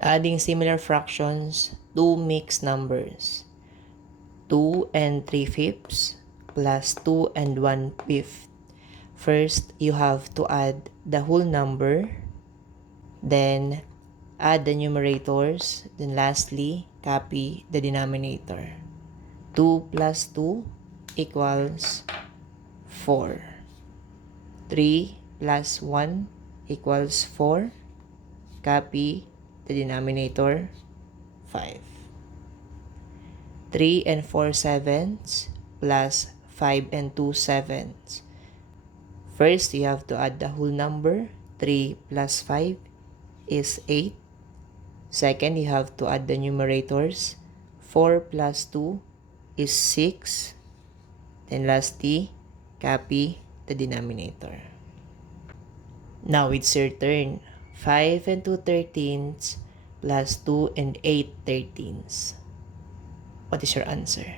Adding similar fractions, two mixed numbers. 2 and 3/5 plus 2 and 1/5. First, you have to add the whole number, then add the numerators, then lastly, copy the denominator. 2 plus 2 equals 4. 3 plus 1 equals 4. Copy the denominator, 5. 3 and 4/7 plus 5 and 2/7. First, you have to add the whole number. 3 plus 5 is 8. Second, you have to add the numerators. 4 plus 2 is 6. Then lastly, copy the denominator. Now it's your turn. 5 and 2/13 plus 2 and 8/13. What is your answer?